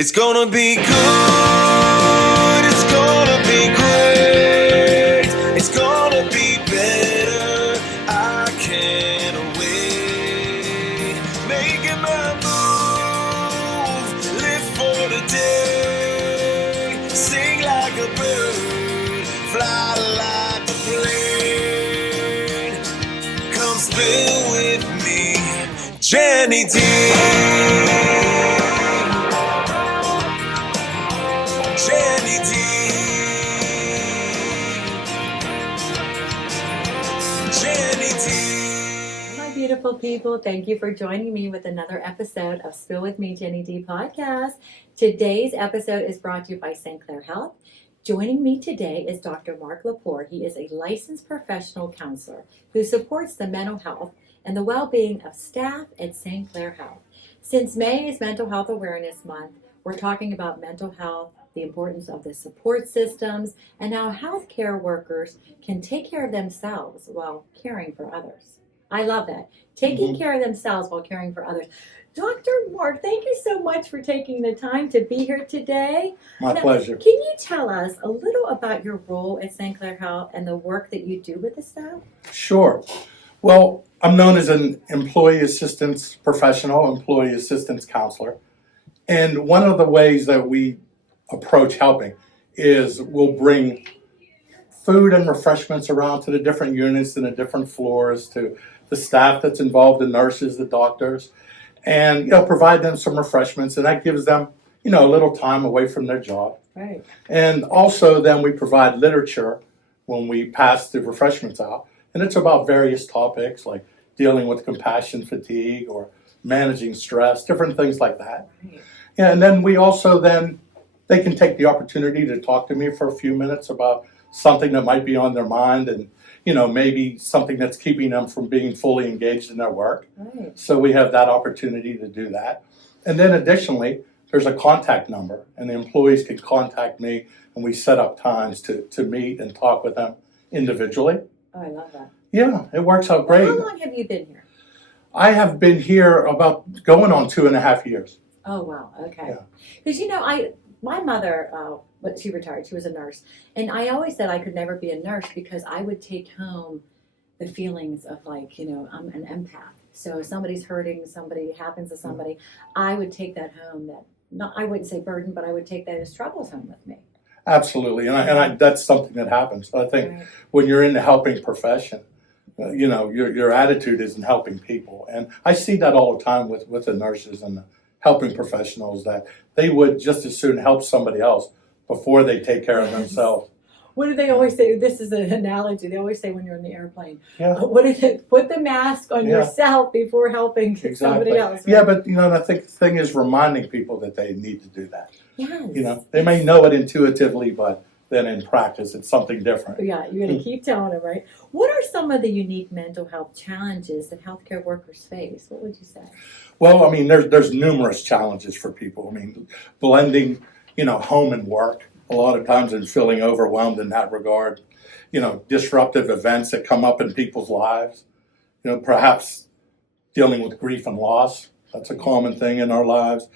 It's gonna be good, it's gonna be great, it's gonna be better, I can't wait. Making my move, live for the day, sing like a bird, fly like a plane. Come spin with me, Jenny D. My beautiful people, thank you for joining me with another episode of Spill With Me, Jenny D podcast. Today's episode is brought to you by St. Clair Health. Joining me today is Dr. Mark Lepore. He is a licensed professional counselor who supports the mental health and the well-being of staff at St. Clair Health. Since May is Mental Health Awareness Month, we're talking about mental health, the importance of the support systems, and how healthcare workers can take care of themselves while caring for others. I love that. Taking care of themselves while caring for others. Dr. Mark, thank you so much for taking the time to be here today. My pleasure. Can you tell us a little about your role at St. Clair Health and the work that you do with the staff? Sure. Well, I'm known as an employee assistance professional, employee assistance counselor. And one of the ways that we approach helping is we'll bring food and refreshments around to the different units and the different floors, to the staff that's involved, the nurses, the doctors, and provide them some refreshments, and that gives them a little time away from their job. Right. And also then we provide literature when we pass the refreshments out, and it's about various topics like dealing with compassion fatigue or managing stress, different things like that. Right. Yeah, and then we also they can take the opportunity to talk to me for a few minutes about something that might be on their mind, and maybe something that's keeping them from being fully engaged in their work. Right. So we have that opportunity to do that. And then additionally, there's a contact number, and the employees can contact me, and we set up times to meet and talk with them individually. Oh, I love that. Yeah, it works out great. How long have you been here? I have been here about going on 2.5 years. Oh, wow. Okay. Yeah. Because, my mother, she retired. She was a nurse. And I always said I could never be a nurse because I would take home the feelings of I'm an empath. So if somebody's hurting, somebody happens to somebody, I would take that home, I wouldn't say burden, but I would take that as troubles home with me. Absolutely. And that's something that happens. I think when you're in the helping profession, your attitude is in helping people. And I see that all the time with the nurses and the helping professionals, that they would just as soon help somebody else before they take care of themselves. What do they always say? This is an analogy. They always say when you're in the airplane, what is it? Put the mask on yourself before helping somebody else. Right? Yeah, but I think the thing is reminding people that they need to do that. Yes. They may know it intuitively, but then in practice it's something different. Yeah, you're going to keep telling them, right? What are some of the unique mental health challenges that healthcare workers face? What would you say? Well, there's numerous challenges for people. Blending, home and work a lot of times, and feeling overwhelmed in that regard. Disruptive events that come up in people's lives. Perhaps dealing with grief and loss. That's a common thing in our lives.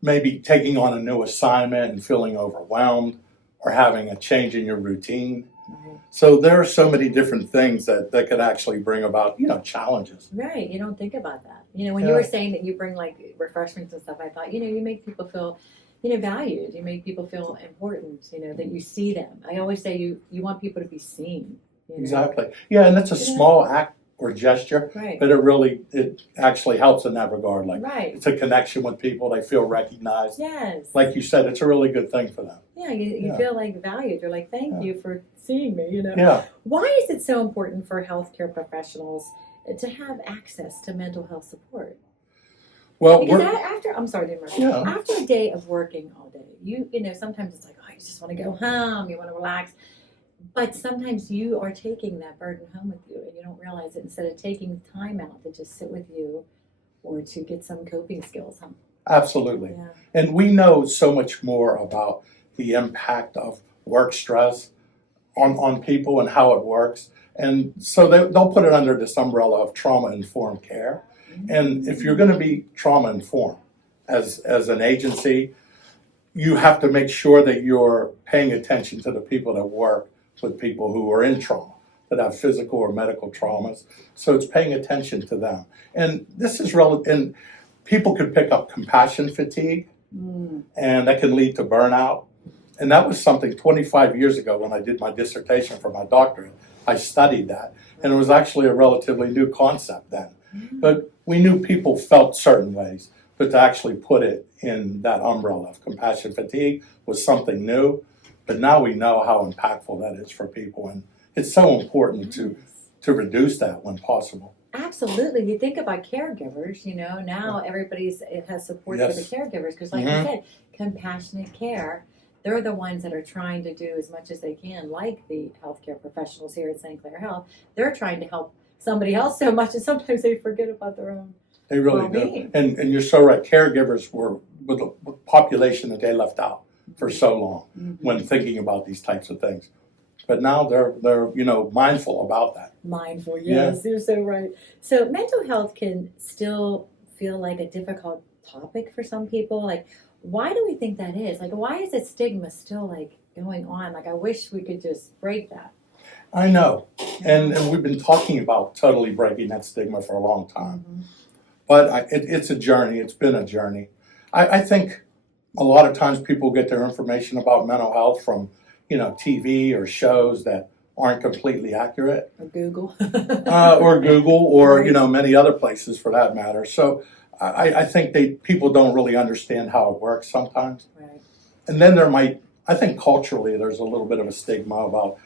Maybe taking on a new assignment and feeling overwhelmed, or having a change in your routine. Right. So there are so many different things that could actually bring about, challenges. Right. You don't think about that. When you were saying that you bring like refreshments and stuff, I thought, you make people feel, valued. You make people feel important, that you see them. I always say you want people to be seen. Exactly. Yeah, and it's a small act or gesture, but it actually helps in that regard. It's a connection with people. They feel recognized. Yes. Like you said, it's a really good thing for them. Yeah, you feel like valued. You're like, thank you for seeing me, Yeah. Why is it so important for healthcare professionals to have access to mental health support? Well, because after a day of working all day, you sometimes it's like, you just want to go home, you want to relax. But sometimes you are taking that burden home with you, and you don't realize it. Instead of taking time out to just sit with you or to get some coping skills. Absolutely. Yeah. And we know so much more about the impact of work stress on people and how it works. And so they'll put it under this umbrella of trauma-informed care. Mm-hmm. And if you're going to be trauma-informed as an agency, you have to make sure that you're paying attention to the people that work with people who are in trauma, that have physical or medical traumas. So it's paying attention to them. And this is relevant, and people could pick up compassion fatigue, and that can lead to burnout. And that was something 25 years ago when I did my dissertation for my doctorate. I studied that, and it was actually a relatively new concept then. But we knew people felt certain ways, but to actually put it in that umbrella of compassion fatigue was something new. But now we know how impactful that is for people, and it's so important to reduce that when possible. Absolutely. You think about caregivers, now it has support for the caregivers because, like you said, compassionate care. They're the ones that are trying to do as much as they can, like the healthcare professionals here at St. Clair Health. They're trying to help somebody else so much, and sometimes they forget about their own. They really do. And you're so right. Caregivers were with the population that they left out for so long when thinking about these types of things. But now they're mindful about that. Mindful, yes, you're so right. So mental health can still feel like a difficult topic for some people. Like, why do we think that is? Like, why is the stigma still going on? Like, I wish we could just break that. I know, and we've been talking about totally breaking that stigma for a long time. But it's a journey. It's been a journey. I think a lot of times people get their information about mental health from TV or shows that aren't completely accurate. Or Google. or many other places for that matter. So I think people don't really understand how it works sometimes. Right. And then I think culturally there's a little bit of a stigma about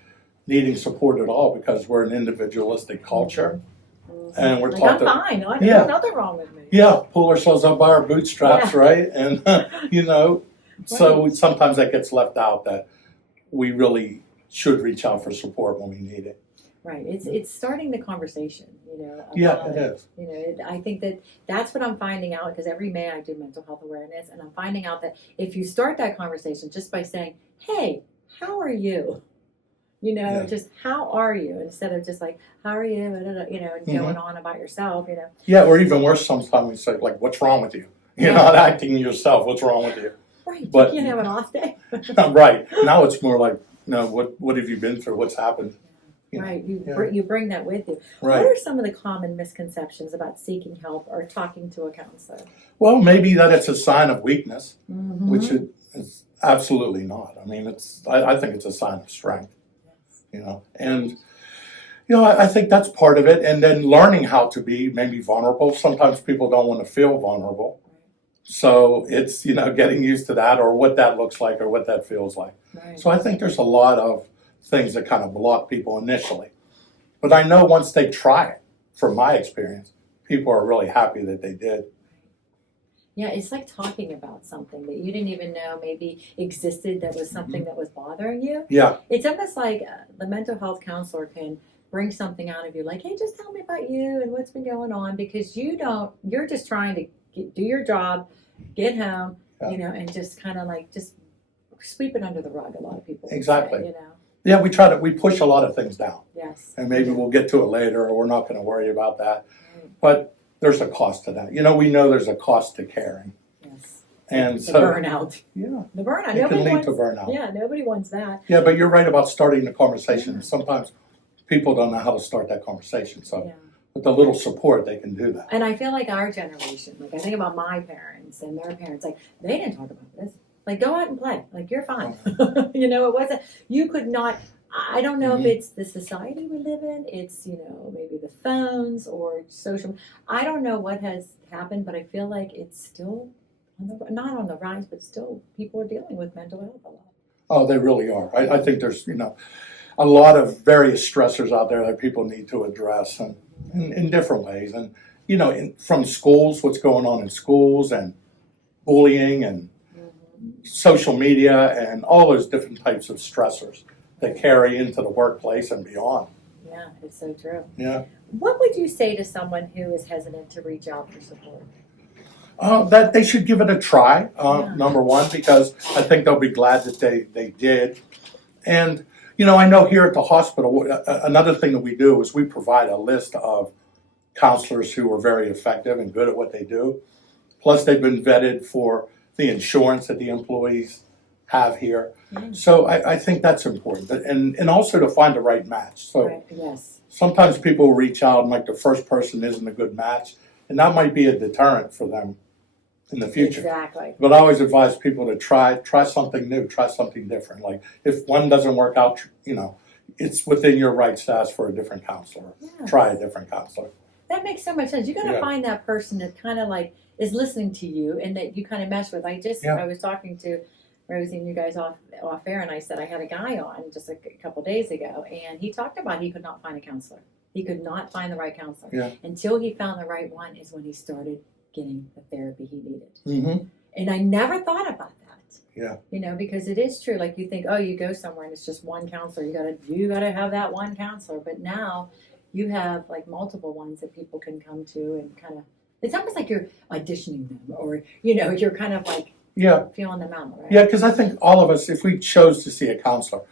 needing support at all because we're an individualistic culture. And we're taught I'm fine. There's nothing wrong with me. Yeah, pull ourselves up by our bootstraps, right? And, so sometimes that gets left out that we really should reach out for support when we need it. Right. It's starting the conversation, Yeah, it is. I think that's what I'm finding out because every May I do mental health awareness, and I'm finding out that if you start that conversation just by saying, "Hey, how are you?" Just how are you, instead of just like, how are you, and going on about yourself, Yeah, or even worse, sometimes we say, like, what's wrong with you? You're not acting yourself. What's wrong with you? Right. But you can have an off day. Right. Now it's more like, what have you been through? What's happened? Right. You bring that with you. Right. What are some of the common misconceptions about seeking help or talking to a counselor? Well, maybe that it's a sign of weakness, which it is absolutely not. I mean, I think it's a sign of strength. And I think that's part of it. And then learning how to be maybe vulnerable. Sometimes people don't want to feel vulnerable. So it's, getting used to that or what that looks like or what that feels like. Right. So I think there's a lot of things that kind of block people initially. But I know once they try it, from my experience, people are really happy that they did. Yeah, it's like talking about something that you didn't even know maybe existed that was something that was bothering you. Yeah. It's almost like the mental health counselor can bring something out of you, like, hey, just tell me about you and what's been going on, because you're just trying to do your job, get home, and just kind of like just sweep it under the rug, a lot of people Exactly. say, Yeah, we push a lot of things down. Yes. And maybe we'll get to it later or we're not going to worry about that. Right. But there's a cost to that. We know there's a cost to caring. Yes. And the burnout. Yeah. The burnout. It can lead to burnout. Yeah, nobody wants that. Yeah, but you're right about starting the conversation. Yeah. Sometimes people don't know how to start that conversation. So with a little support, they can do that. And I feel like our generation, like I think about my parents and their parents, like they didn't talk about this. Like, go out and play. Like, you're fine. It wasn't, you could not, I don't know if it's the society we live in, it's, maybe the phones or social, I don't know what has happened, but I feel like it's still, not on the rise, but still people are dealing with mental health a lot. Oh, they really are. I think there's, a lot of various stressors out there that people need to address and in different ways. And, from schools, what's going on in schools and bullying and social media and all those different types of stressors that carry into the workplace and beyond. Yeah, it's so true. Yeah. What would you say to someone who is hesitant to reach out for support? That they should give it a try, number one, because I think they'll be glad that they did. And, I know here at the hospital, another thing that we do is we provide a list of counselors who are very effective and good at what they do. Plus, they've been vetted for the insurance that the employees have here. Mm. So I think that's important, and also to find the right match. So Right. Yes. sometimes people reach out and like the first person isn't a good match, and that might be a deterrent for them in the future. Exactly. But I always advise people to try something new, try something different. Like if one doesn't work out, it's within your rights to ask for a different counselor. Yeah. Try a different counselor. That makes so much sense. You got to Yeah. find that person that kind of like is listening to you and that you kind of mesh with. I was talking to Rosie and you guys off air, and I said I had a guy on just a couple days ago, and he talked about he could not find a counselor. He could not find the right counselor. Yeah. Until he found the right one is when he started getting the therapy he needed. Mm-hmm. And I never thought about that. Yeah. Because it is true. Like you think, oh, you go somewhere and it's just one counselor. You gotta have that one counselor. But now you have like multiple ones that people can come to and kind of. It's almost like you're auditioning them, or you're kind of like feeling them out, right? Yeah, because I think all of us, if we chose to see a counselor,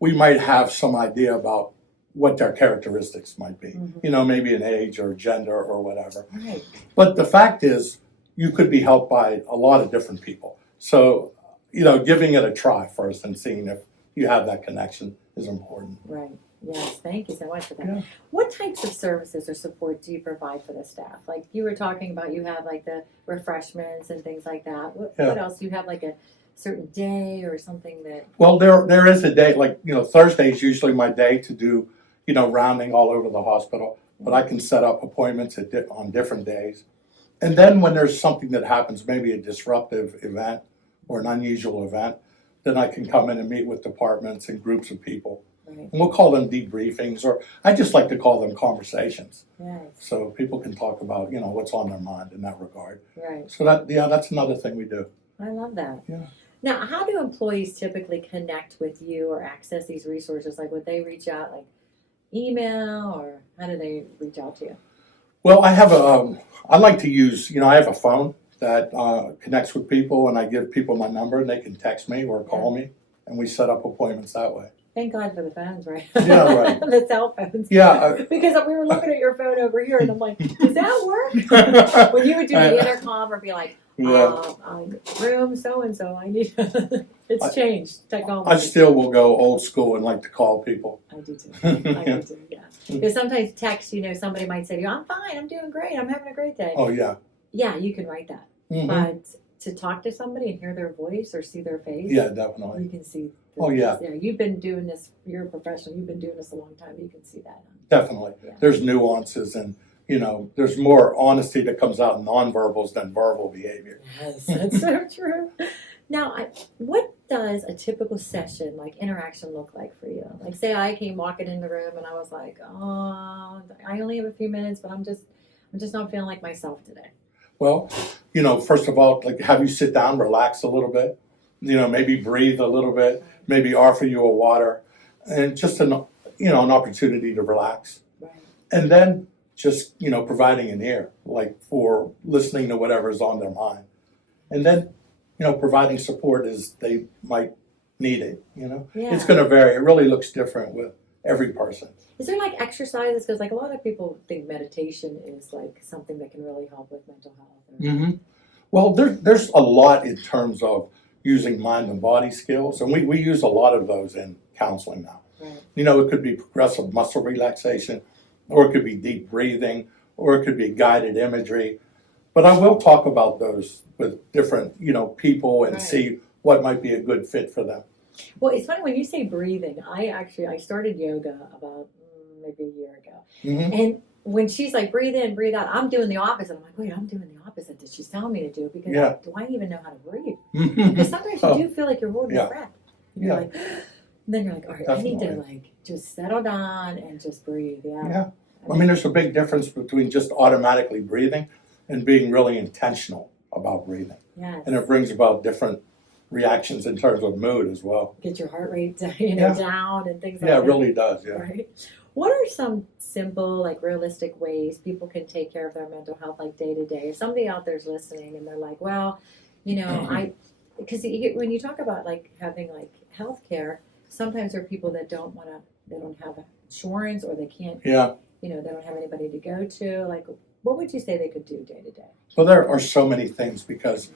we might have some idea about what their characteristics might be. Mm-hmm. Maybe an age or gender or whatever. Right. But the fact is, you could be helped by a lot of different people. So, giving it a try first and seeing if you have that connection is important. Right. Yes. Thank you so much for that. Yeah. What types of services or support do you provide for the staff? Like you were talking about, you have like the refreshments and things like that. What else? Do you have like a certain day or something that? Well, there is a day, like, Thursday is usually my day to do, rounding all over the hospital. But I can set up appointments on different days. And then when there's something that happens, maybe a disruptive event or an unusual event, then I can come in and meet with departments and groups of people. Right. And we'll call them debriefings, or I just like to call them conversations. Yes. So people can talk about, what's on their mind in that regard. Right. So that's another thing we do. I love that. Yeah. Now, how do employees typically connect with you or access these resources? Like, would they reach out like email, or how do they reach out to you? Well, I like to use, I have a phone that connects with people, and I give people my number, and they can text me or call me, and we set up appointments that way. Thank God for the phones, right? Yeah, right. The cell phones. Yeah. Because we were looking at your phone over here, and I'm like, does that work? When you would do the intercom or be like, room so-and-so, I need it's changed, technology. I still will go old school and like to call people. I do too. I do too, yeah. Because sometimes text, somebody might say to you, I'm fine, I'm doing great, I'm having a great day. Oh, yeah. Yeah, you can write that. Mm-hmm. But to talk to somebody and hear their voice or see their face, Yeah, definitely. you can see. Oh, yeah. Yeah, you've been doing this, you're a professional, you've been doing this a long time, you can see that. Definitely. Yeah. There's nuances, and, there's more honesty that comes out in nonverbals than verbal behavior. Yes, that's so true. Now, what does a typical session, like interaction, look like for you? Like, say I came walking in the room and I was like, oh, I only have a few minutes, but I'm just not feeling like myself today. Well, first of all, like have you sit down, relax a little bit, maybe breathe a little bit, maybe offer you a water, and just an opportunity to relax. Right. And then just, providing an ear, like for listening to whatever's on their mind. And then, providing support as they might need it, Yeah. It's going to vary. It really looks different with every person. Is there like exercises? Because like a lot of people think meditation is like something that can really help with mental health. Mm-hmm. Well, there's a lot in terms of using mind and body skills, and we use a lot of those in counseling now. Right. It could be progressive muscle relaxation, or it could be deep breathing, or it could be guided imagery. But I will talk about those with different, people and see what might be a good fit for them. Well, it's funny when you say breathing. I started yoga about maybe a year ago. Mm-hmm. And when she's like, breathe in, breathe out, I'm doing the opposite. I'm like, wait, I'm doing the opposite that she's telling me to do because do I even know how to breathe? Because sometimes you do feel like you're holding your breath. And you're like, and then you're like, all right, Definitely. I need to like just settle down and just breathe. Yeah. I mean, there's a big difference between just automatically breathing and being really intentional about breathing. Yes. And it brings about different reactions in terms of mood as well. Get your heart rate down and things like that. Yeah, it really does, yeah. Right. What are some simple, like realistic ways people can take care of their mental health, like day to day? If somebody out there's listening and they're like, well, because when you talk about like having like health care, sometimes there are people that don't have insurance or they can't, they don't have anybody to go to. Like, what would you say they could do day to day? Well, there are so many things because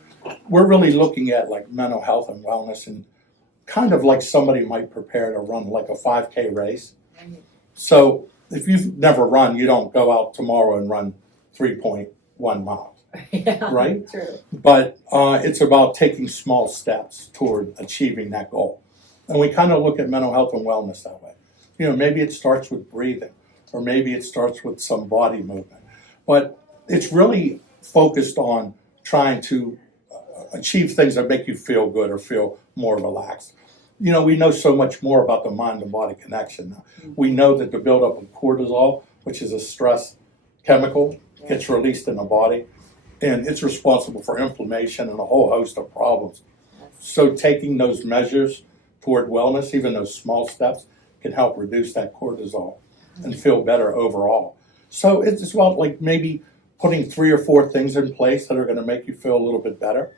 we're really looking at like mental health and wellness and kind of like somebody might prepare to run like a 5K race. Right. So if you've never run, you don't go out tomorrow and run 3.1 miles. Yeah, Right? True. But it's about taking small steps toward achieving that goal. And we kind of look at mental health and wellness that way. You know, maybe it starts with breathing, or maybe it starts with some body movement. But it's really focused on trying to achieve things that make you feel good or feel more relaxed. You know, we know so much more about the mind and body connection now. We know that the buildup of cortisol, which is a stress chemical, gets released in the body, and it's responsible for inflammation and a whole host of problems. So taking those measures toward wellness, even those small steps, can help reduce that cortisol and feel better overall. So it's about like maybe putting 3 or 4 things in place that are going to make you feel a little bit better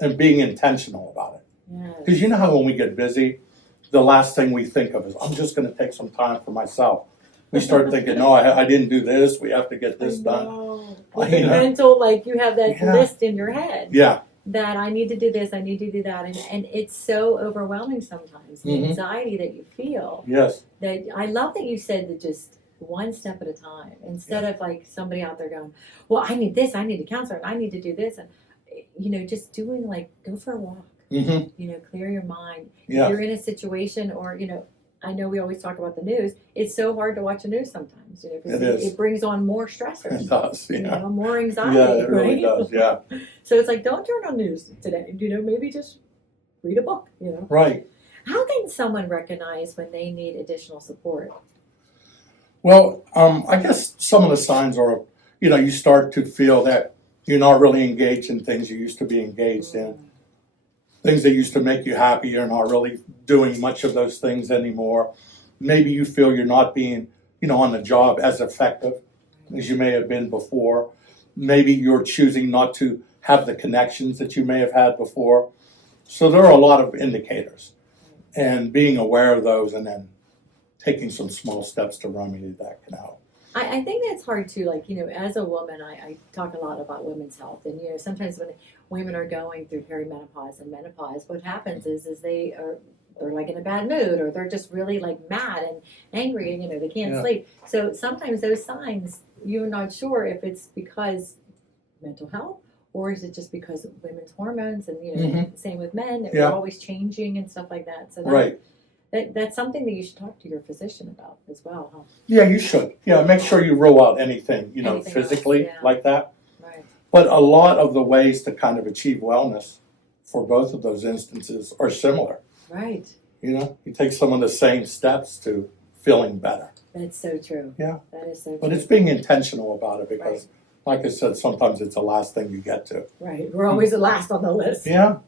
and being intentional about it. Because you know how when we get busy, the last thing we think of is, I'm just going to take some time for myself. We start thinking, no, I didn't do this. We have to get this done. Like the mental, like you have that list in your head. Yeah. That I need to do this, I need to do that. And it's so overwhelming sometimes, the anxiety that you feel. Yes. That I love that you said that just one step at a time, instead of like somebody out there going, well, I need this, I need a counselor, and I need to do this. And, you know, just doing like, go for a walk, you know, clear your mind. Yeah. If you're in a situation or, you know, I know we always talk about the news. It's so hard to watch the news sometimes, you know, because it brings on more stressors. It does, yeah. You know, more anxiety. Yeah, it really right? does, yeah. So it's like, don't turn on news today. You know, maybe just read a book, you know. Right. How can someone recognize when they need additional support? Well, I guess some of the signs are, you know, you start to feel that you're not really engaged in things you used to be engaged in. Things that used to make you happy, you're not really doing much of those things anymore. Maybe you feel you're not being, you know, on the job as effective as you may have been before. Maybe you're choosing not to have the connections that you may have had before. So there are a lot of indicators. And being aware of those and then taking some small steps to remedy that can help. I think that's hard too. Like, you know, as a woman, I talk a lot about women's health. And, you know, sometimes when women are going through perimenopause and menopause, what happens is they're like in a bad mood, or they're just really like mad and angry, and, you know, they can't sleep. So sometimes those signs, you're not sure if it's because mental health, or is it just because of women's hormones, and, you know, same with men, that we're always changing and stuff like that. So that's something that you should talk to your physician about as well, huh? Yeah, you should. Yeah, make sure you rule out anything, you know, Anything physically else, like that. Right. But a lot of the ways to kind of achieve wellness for both of those instances are similar. Right. You know, you take some of the same steps to feeling better. That's so true. Yeah. That is so true. But it's being intentional about it because, like I said, sometimes it's the last thing you get to. Right. We're always the last on the list. Yeah.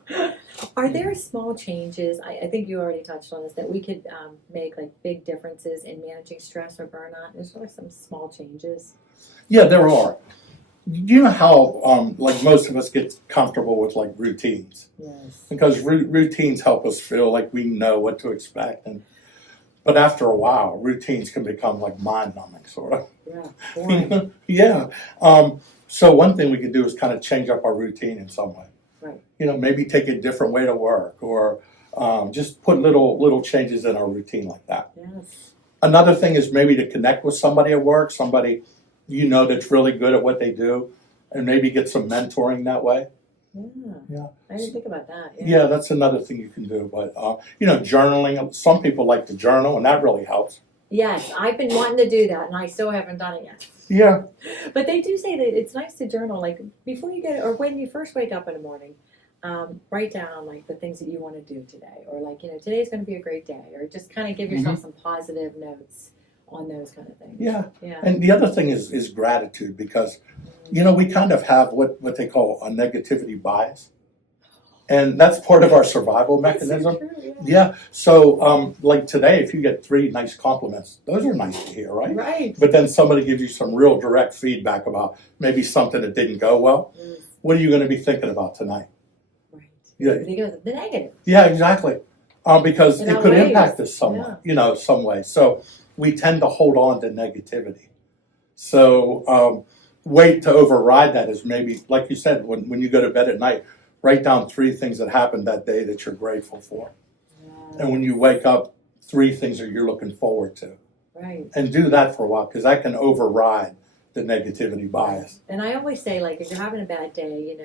Are there small changes, I think you already touched on this, that we could make like big differences in managing stress or burnout? Is there some small changes? Yeah, there are. You know how, like most of us get comfortable with like routines? Yes. Because routines help us feel like we know what to expect. But after a while, routines can become like mind-numbing, sort of. Yeah. Boring. Yeah. So one thing we could do is kind of change up our routine in some way. Right. You know, maybe take a different way to work, or just put little changes in our routine like that. Yes. Another thing is maybe to connect with somebody at work, somebody you know that's really good at what they do, and maybe get some mentoring that way. Yeah. I didn't think about that. Yeah, that's another thing you can do. But, you know, journaling, some people like to journal, and that really helps. Yes, I've been wanting to do that, and I still haven't done it yet. Yeah. But they do say that it's nice to journal, like before you get, or when you first wake up in the morning, write down like the things that you want to do today, or like, you know, today's going to be a great day, or just kind of give yourself some positive notes on those kind of things. Yeah. Yeah. And the other thing is gratitude, because, you know, we kind of have what they call a negativity bias. And that's part of our survival mechanism. That's so true, Yeah. So, like today, if you get 3 nice compliments, those are nice to hear, right? Right. But then somebody gives you some real direct feedback about maybe something that didn't go well. What are you going to be thinking about tonight? Right. Yeah. Because the negative. Yeah, exactly. Because It it could outweighs. impact us somewhat, you know, some way. So we tend to hold on to negativity. So, way to override that is maybe, like you said, when you go to bed at night, write down 3 things that happened that day that you're grateful for. Yes. And when you wake up, 3 things that you're looking forward to. Right. And do that for a while, because that can override the negativity bias. And I always say, like, if you're having a bad day,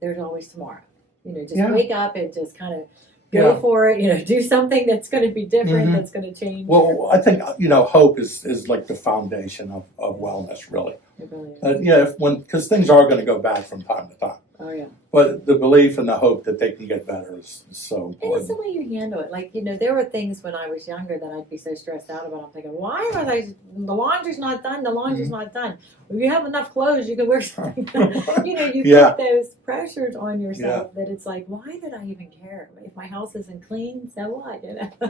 there's always tomorrow. Just Yeah. wake up and just kind of go for it. Do something that's going to be different, Mhm. that's going to change. Well, I think, hope is like the foundation of wellness, really. It really is. Yeah, because things are going to go bad from time to time. Oh, yeah. But the belief and the hope that they can get better is so And it's important. the way you handle it. Like, there were things when I was younger that I'd be so stressed out about. I'm thinking, why was the laundry's not done? The laundry's not done. If you have enough clothes, you can wear something. You Yeah. put those pressures on yourself that it's like, why did I even care? If my house isn't clean, so what?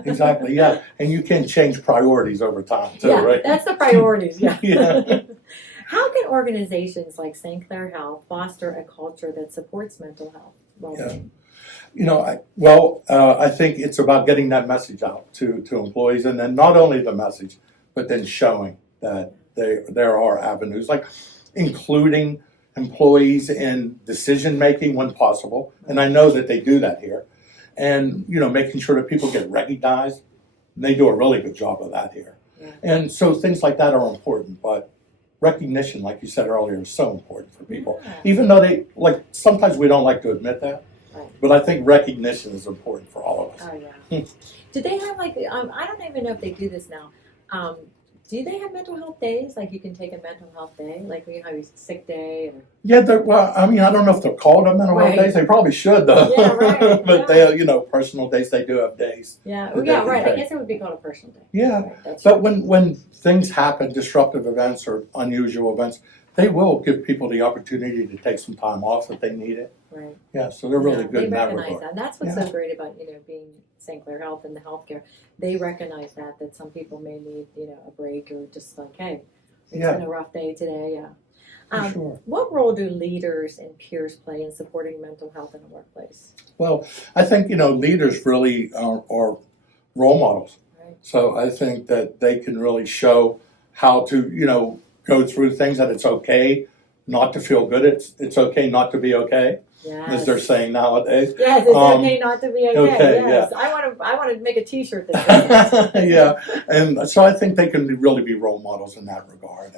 Exactly, yeah. And you can change priorities over time, too, Yeah, right? that's the priorities, yeah. Yeah. How can organizations like St. Clair Health foster a culture that supports mental health well-being? I think it's about getting that message out to employees, and then not only the message, but then showing that there are avenues, like including employees in decision making when possible, and I know that they do that here, and making sure that people get recognized. And they do a really good job of that here, Yeah. and so things like that are important, but recognition, like you said earlier, is so important for people. Yeah. Even though sometimes we don't like to admit that, Right. but I think recognition is important for all of us. Oh, yeah. Do they have I don't even know if they do this now. Do they have mental health days? Like you can take a mental health day, like you have a sick day, or Yeah, I don't know if they're called a mental health Right. days. They probably should, though. Yeah, right, But yeah. they, personal days. They do have days. yeah, The yeah, day right. can I take. guess it would be called a personal day. Yeah, Right, that's but right. when things happen, disruptive events or unusual events, they will give people the opportunity to take some time off if they need it. Right. Yeah, so they're really Yeah, good in they that recognize regard. that. And that's what's Yeah. so great about being St. Clair Health and the healthcare. They recognize that some people may need a break or just like, hey, it's Yeah. been a rough day today. Yeah. For sure. What role do leaders and peers play in supporting mental health in the workplace? Well, I think leaders really are role models. Right. So I think that they can really show how to go through things, that it's okay not to feel good. It's okay not to be okay, Yes. as they're saying nowadays. Yes, it's Um, okay not to be okay. okay, Yes, I want to make a T-shirt that says Yeah, and so I think they can really be role models in that regard,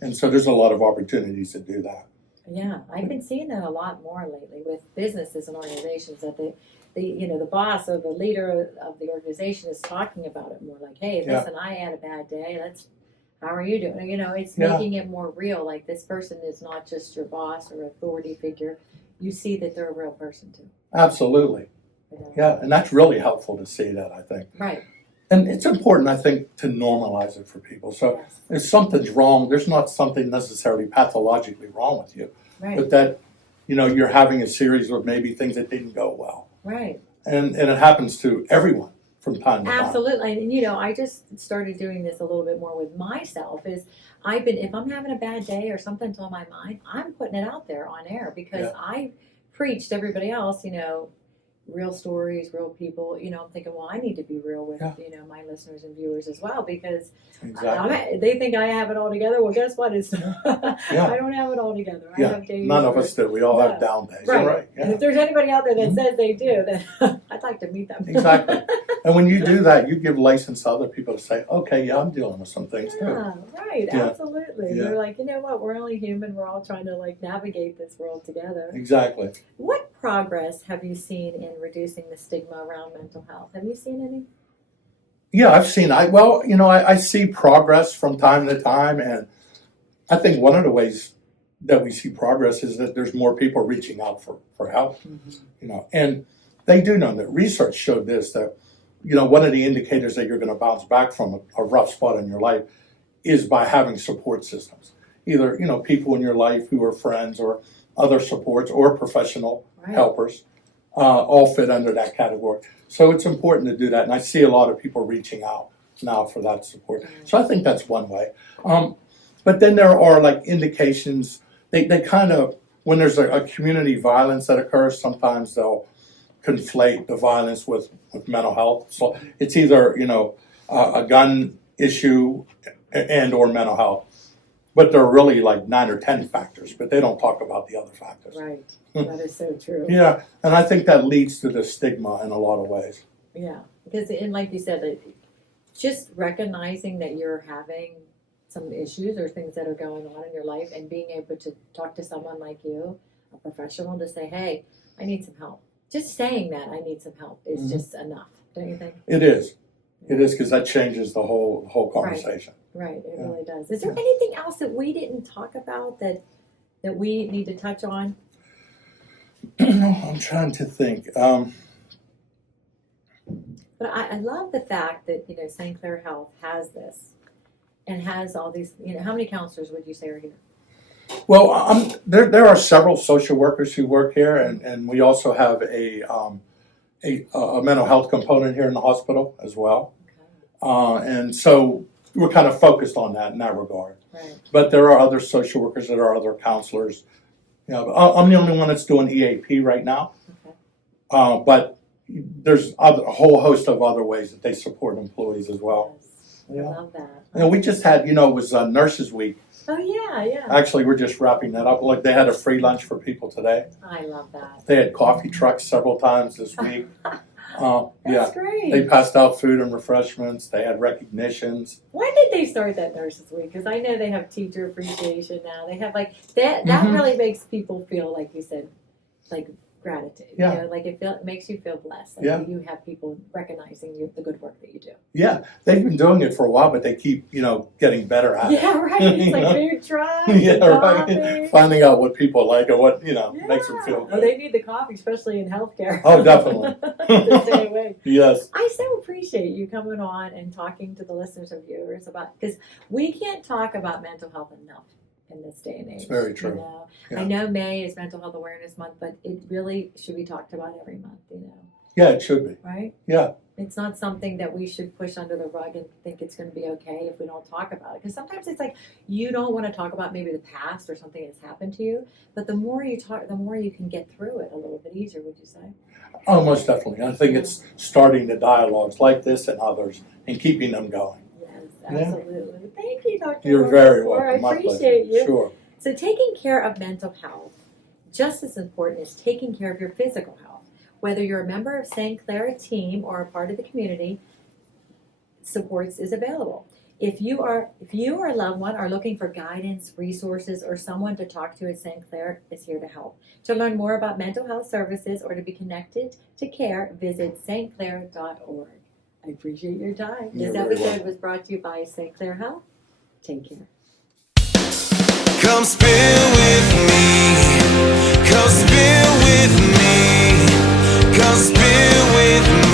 and so there's a lot of opportunities to do that. Yeah, I've been seeing that a lot more lately with businesses and organizations that the boss or the leader of the organization is talking about it more like, hey, Yeah. listen, I had a bad day. How are you doing? It's Yeah. making it more real. Like this person is not just your boss or authority figure. You see that they're a real person too. Absolutely, yeah, and that's really helpful to see that, I think. Right. And it's important, I think, to normalize it for people. So Yes. if something's wrong, there's not something necessarily pathologically wrong with you, Right. but that you're having a series of maybe things that didn't go well, Right. and it happens to everyone from time to time. Absolutely. And I just started doing this a little bit more with myself is if I'm having a bad day or something's on my mind, I'm putting it out there on air because Yeah. I preach to everybody else, real stories, real people, I'm thinking, well, I need to be real with, Yeah. my listeners and viewers as well because Exactly. they think I have it all together. Well, guess what? I don't have it all of I Yeah. have days None of where- us do. We all Yeah. have down days. Right. Right. And Yeah. if there's anybody out there that Mhm. says they do, then I'd like to meet them. Exactly. And when you do that, you give license to other people to say, okay, yeah, I'm dealing with some things too. Yeah, right, Yeah. absolutely. Yeah. They're like, you know what, we're only human, we're all trying to navigate this world together. Exactly. What progress have you seen in reducing the stigma around mental health? Have you seen any? Yeah, I've seen. I see progress from time to time, and I think one of the ways that we see progress is that there's more people reaching out for help. And they do know that research showed this, that one of the indicators that you're going to bounce back from a rough spot in your life is by having support systems. Either people in your life who are friends or other supports or professional Right. helpers, all fit under that category. So it's important to do that, and I see a lot of people reaching out now for that support. So I think that's one way. But then there are indications. They kind of, when there's a community violence that occurs, sometimes they'll conflate the violence with mental health. So it's either a gun issue and or mental health. but there are really like 9 or 10 factors, but they don't talk about the other factors. Right. That is so true. Yeah, and I think that leads to the stigma in a lot of ways. Yeah, because and like you said, just recognizing that you're having some issues or things that are going on in your life, and being able to talk to someone like you, a professional, to say, "Hey, I need some help." Just saying that I need some help is just enough, don't you think? It is. It is, because that changes the whole conversation. Right. It really does. Is there anything else that we didn't talk about that we need to touch on? I'm trying to think. But I love the fact that, St. Clair Health has this and has all these, how many counselors would you say are here? Well, there are several social workers who work here, and we also have a mental health component here in the hospital as well. Okay. And so we're kind of focused on that in that regard. Right. But there are other social workers, there are other counselors. I'm the only one that's doing EAP right now. Okay. But there's a whole host of other ways that they support employees as well. Yes. I love that. And we just had, it was Nurses Week. Oh, yeah. Actually, we're just wrapping that up. Like, they had a free lunch for people today. I love that. They had coffee trucks several times this week. That's great. They passed out food and refreshments. They had recognitions. When did they start that Nurses Week? Because I know they have teacher appreciation now. They have that. That really makes people feel, like you said, like gratitude. Yeah. Like it makes you feel blessed. Like Yeah. you have people recognizing the good work that you do. Yeah, they've been doing it for a while, but they keep, getting better at it. Yeah, right. It's like food trucks. Yeah, coffee. right. Finding out what people like and what, makes them feel Oh, good. they need the coffee, especially in healthcare. Oh, definitely. To stay awake. Yes. I so appreciate you coming on and talking to the listeners and viewers about, because we can't talk about mental health enough in this day and age. It's very true. Yeah. I know May is Mental Health Awareness Month, but it really should be talked about every month, Yeah, it should be. right? Yeah. It's not something that we should push under the rug and think it's going to be okay if we don't talk about it. Because sometimes it's like you don't want to talk about maybe the past or something that's happened to you, but the more you talk, the more you can get through it a little bit easier, would you say? Oh, most definitely. I think it's starting the dialogues like this and others and keeping them going. Yes, absolutely. Thank you, Dr. You're very welcome. I My appreciate pleasure. you. Sure. So taking care of mental health, just as important as taking care of your physical health. Whether you're a member of St. Clair team or a part of the community, supports is available. If you or a loved one are looking for guidance, resources, or someone to talk to at St. Clair is here to help. To learn more about mental health services or to be connected to care, visit stclair.org. I appreciate your time. This episode was brought to you by St. Clair Health. Take care. Come spill with me. Come spill with me. Come spill with me.